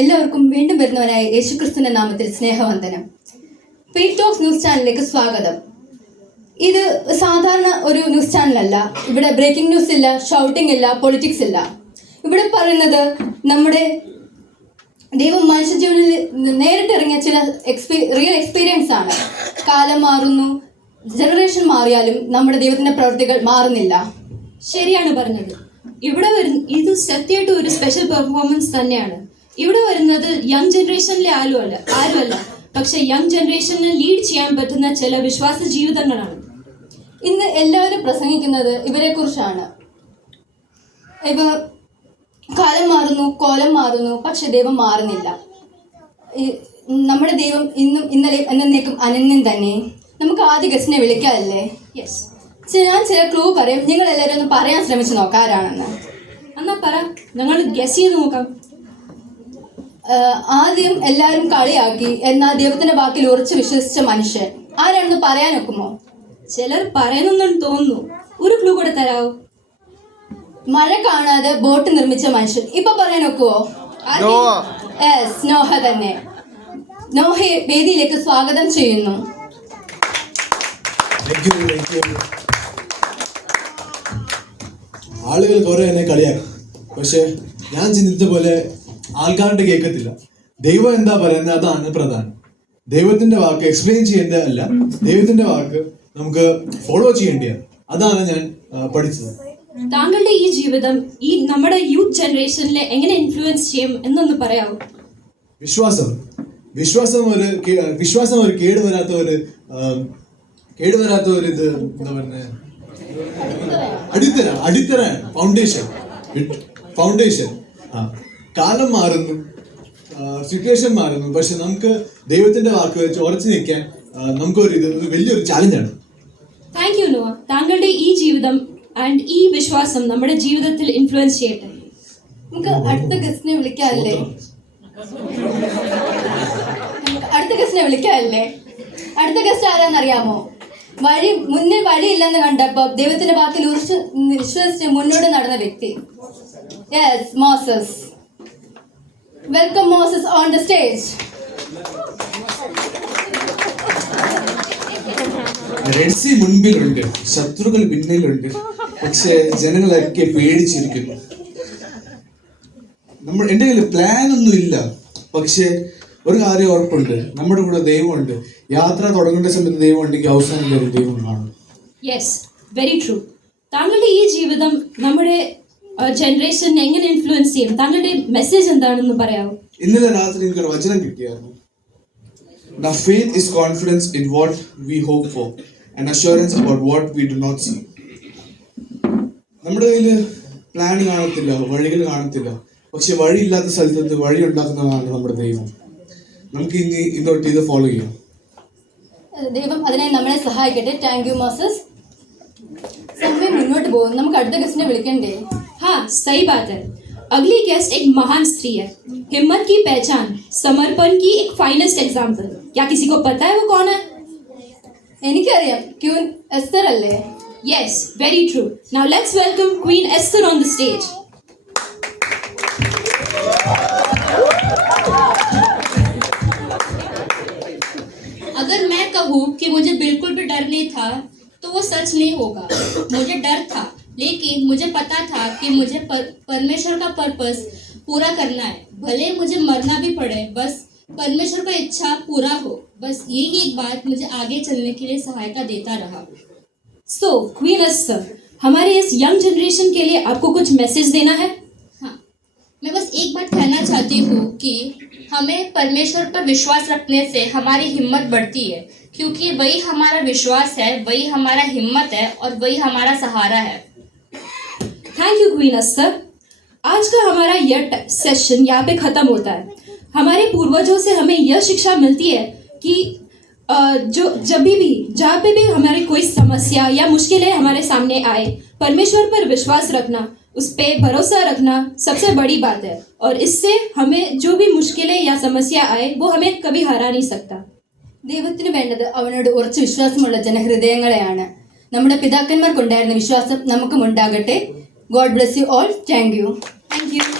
എല്ലാവർക്കും വീണ്ടും വരുന്നവനായ യേശുക്രിസ്തുവിന്റെ നാമത്തിൽ സ്നേഹവന്ദനം. ഫെയ്ത്ത് ടോക്സ് ന്യൂസ് ചാനലിലേക്ക് സ്വാഗതം. ഇത് സാധാരണ ഒരു ന്യൂസ് ചാനലല്ല. ഇവിടെ ബ്രേക്കിംഗ് ന്യൂസ് ഇല്ല, ഷൗട്ടിംഗ് ഇല്ല, പൊളിറ്റിക്സ് ഇല്ല. ഇവിടെ പറയുന്നത് നമ്മുടെ ദൈവം മനുഷ്യജീവനിൽ നേരിട്ടിറങ്ങിയ ചില റിയൽ എക്സ്പീരിയൻസ് ആണ്. കാലം മാറുന്നു, ജനറേഷൻ മാറിയാലും നമ്മുടെ ദൈവത്തിന്റെ പ്രവൃത്തികൾ മാറുന്നില്ല. ശരിയാണ് പറഞ്ഞത്. ഇവിടെ ഇത് സത്യമായിട്ട് ഒരു സ്പെഷ്യൽ പെർഫോമൻസ് തന്നെയാണ്. ഇവിടെ വരുന്നത് യങ് ജനറേഷനിലെ ആരുമല്ല, പക്ഷെ യങ് ജനറേഷനെ ലീഡ് ചെയ്യാൻ പറ്റുന്ന ചില വിശ്വാസ ജീവിതങ്ങളാണ്. ഇന്ന് എല്ലാവരും പ്രസംഗിക്കുന്നത് ഇവരെ കുറിച്ചാണ്. ഇവ കാലം മാറുന്നു, കോലം മാറുന്നു, പക്ഷെ ദൈവം മാറുന്നില്ല. നമ്മുടെ ദൈവം ഇന്നും ഇന്നലെയും എന്നേക്കും അനന്യം തന്നെ. നമുക്ക് ആദ്യ ഗസ്റ്റിനെ വിളിക്കാമല്ലേ? യെസ്. ഞാൻ ചില ക്ലൂ പറയും, നിങ്ങൾ എല്ലാവരും ഒന്ന് പറയാൻ ശ്രമിച്ചു നോക്കാം ആരാണെന്ന്. എന്നാ പറ, ഞങ്ങൾ ഗസ് ചെയ്ത് നോക്കാം. ആദ്യം എല്ലാവരും കളിയാക്കി, എന്നാൽ ദൈവത്തിന്റെ വാക്കിൽ ഉറച്ചു വിശ്വസിച്ച മനുഷ്യൻ ആരാണെന്ന് പറയാൻ ഒക്കുമോ? ചിലർ പറയുന്നെന്ന് തോന്നുന്നു. ഒരു ക്ലൂ കൂടെ തരാവോ? മഴ കാണാതെ ബോട്ട് നിർമ്മിച്ച മനുഷ്യൻ. ഇപ്പൊ പറയാൻ ഒക്കുവോ? യെസ്, നോഹ തന്നെ. നോഹയെ വേദിയിലേക്ക് സ്വാഗതം ചെയ്യുന്നു. ആളുകൾ കുറെ എന്നെ കളിയാക്കും, പക്ഷെ ഞാൻ ചിന്തിച്ച പോലെ ആൾക്കാരുടെ കേൾക്കത്തില്ല. ദൈവം എന്താ പറയുന്നത് അതാണ് പ്രധാനം. ദൈവത്തിന്റെ വാക്ക് എക്സ്പ്ലെയിൻ ചെയ്യേണ്ടതല്ല, ദൈവത്തിന്റെ വാക്ക് നമുക്ക് ഫോളോ ചെയ്യേണ്ടതാണ്. അതാണ് ഞാൻ പഠിച്ചത്. താങ്കളുടെ ഈ ജീവിതം ഈ നമ്മുടെ യൂത്ത് ജനറേഷനിലെ എങ്ങനെ ഇൻഫ്ലുവൻസ് ചെയ്യും എന്നൊന്ന് പറയാവോ? വിശ്വാസം ഒരു കേടുവരാത്ത ഒരു ഇത് എന്താ പറയുന്നത്, അടിത്തറ ഫൗണ്ടേഷൻ. കാലം മാറുന്നു, സിറ്റുവേഷൻ മാറുന്നു, പക്ഷെ നമുക്ക് ദൈവത്തിന്റെ വാക്ക് വെച്ച് ഉറച്ചു നിൽക്കാൻ നമുക്കൊരു വലിയൊരു ചാലഞ്ചാണ്. Thank you Nova. താങ്കളുടെ ഈ ജീവിതം ആൻഡ് ഈ വിശ്വാസം നമ്മുടെ ജീവിതത്തിൽ ഇൻഫ്ലുവൻസ് ചെയ്യട്ടെ. നമുക്ക് അടുത്ത ഗസ്റ്റിനെ വിളിക്കാമല്ലേ? അടുത്ത ഗസ്റ്റ് ആരാന്നറിയാമോ? മുന്നിൽ വഴിയില്ലെന്ന് കണ്ടപ്പോ ദൈവത്തിന്റെ വാക്കിൽ വിശ്വസിച്ച് മുന്നോട്ട് നടന്ന വ്യക്തി. Yes, Moses. Welcome Moses on the stage. Red sea മുൻപിലുണ്ട്, ശത്രുക്കൾ പിന്നിലുണ്ട്, പക്ഷെ ജനങ്ങളൊക്കെ പേടിച്ചിരിക്കുന്നു. എൻ്റെ കയ്യിൽ പ്ലാൻ ഒന്നും ഇല്ല, പക്ഷെ ഒരു കാര്യം ഉറപ്പുണ്ട്, നമ്മുടെ കൂടെ ദൈവമുണ്ട്. യാത്ര തുടങ്ങേണ്ട സമയത്ത് ദൈവം ഉണ്ടെങ്കിൽ അവസാനം വരെ ദൈവം കാണും. Yes, very true. താങ്കളുടെ ഈ ജീവിതം നമ്മുടെ ജനറേഷനെ എങ്ങനെ ഇൻഫ്ലുവൻസ് ചെയ്യും? താങ്കളുടെ മെസ്സേജ് എന്താണെന്ന് പറയാമോ? ഇന്നലെ രാത്രി എനിക്കൊരു വചനം കിട്ടിയായിരുന്നു. Now faith is confidence in what we hope for and assurance about what we do not see. നമ്മുടെ കയ്യിൽ പ്ലാൻ കാണത്തില്ല, വഴികൾ കാണത്തില്ല, പക്ഷെ വഴിയില്ലാത്ത സ്ഥലത്ത് വഴി ഉണ്ടാക്കുന്നതാണ് നമ്മുടെ ദൈവം. നമുക്ക് ഇനി ഇതോട്ട് ഇത് ഫോളോ ചെയ്യാം. ദൈവം അതിനായി നമ്മളെ സഹായിക്കട്ടെ. Thank you Moses. സമയം മുന്നോട്ട് പോകും, നമുക്ക് അടുത്ത ഗസ്റ്റിനെ വിളിക്കണ്ടേ? हाँ, सही बात है. अगली गेस्ट एक महान स्त्री है, हिम्मत की पहचान, समर्पण की एक फाइनेस्ट एग्जाम्पल. क्या किसी को पता है वो कौन है? എനിക്കറിയാം, ക്വീൻ എസ്തർ അല്ലേ? Yes, very true. Now let's welcome Queen Esther on the stage. अगर मैं कहूँ कि मुझे बिल्कुल भी डर नहीं था तो वो सच नहीं होगा. मुझे डर था, लेकिन मुझे पता था कि मुझे परमेश्वर का पर्पस पूरा करना है. भले मुझे मरना भी पड़े, बस परमेश्वर का इच्छा पूरा हो. बस यही एक बात मुझे आगे चलने के लिए सहायता देता रहा. So, Queen Esther, हमारे इस यंग जनरेशन के लिए आपको कुछ मैसेज देना है? हाँ, मैं बस एक बात कहना चाहती हूँ कि हमें परमेश्वर पर विश्वास रखने से हमारी हिम्मत बढ़ती है, क्योंकि वही हमारा विश्वास है, वही हमारा हिम्मत है और वही हमारा सहारा है. Thank you queen Esther. आज का हमारा यह सेशन यहाँ पे ख़त्म होता है. हमारे पूर्वजों से हमें यह शिक्षा मिलती है कि जहाँ पे भी हमारी कोई समस्या या मुश्किलें हमारे सामने आए, परमेश्वर पर विश्वास रखना, उस पर भरोसा रखना सबसे बड़ी बात है. और इससे हमें जो भी मुश्किलें या समस्या आए वो हमें कभी हरा नहीं सकता. ദൈവത്തിന് വേണ്ടത് അവനോട് ഉറച്ചു വിശ്വാസമുള്ള ജനഹൃദയങ്ങളെയാണ്. നമ്മുടെ പിതാക്കന്മാർക്കുണ്ടായിരുന്ന വിശ്വാസം നമുക്കും ഉണ്ടാകട്ടെ. God bless you all. Thank you. Thank you.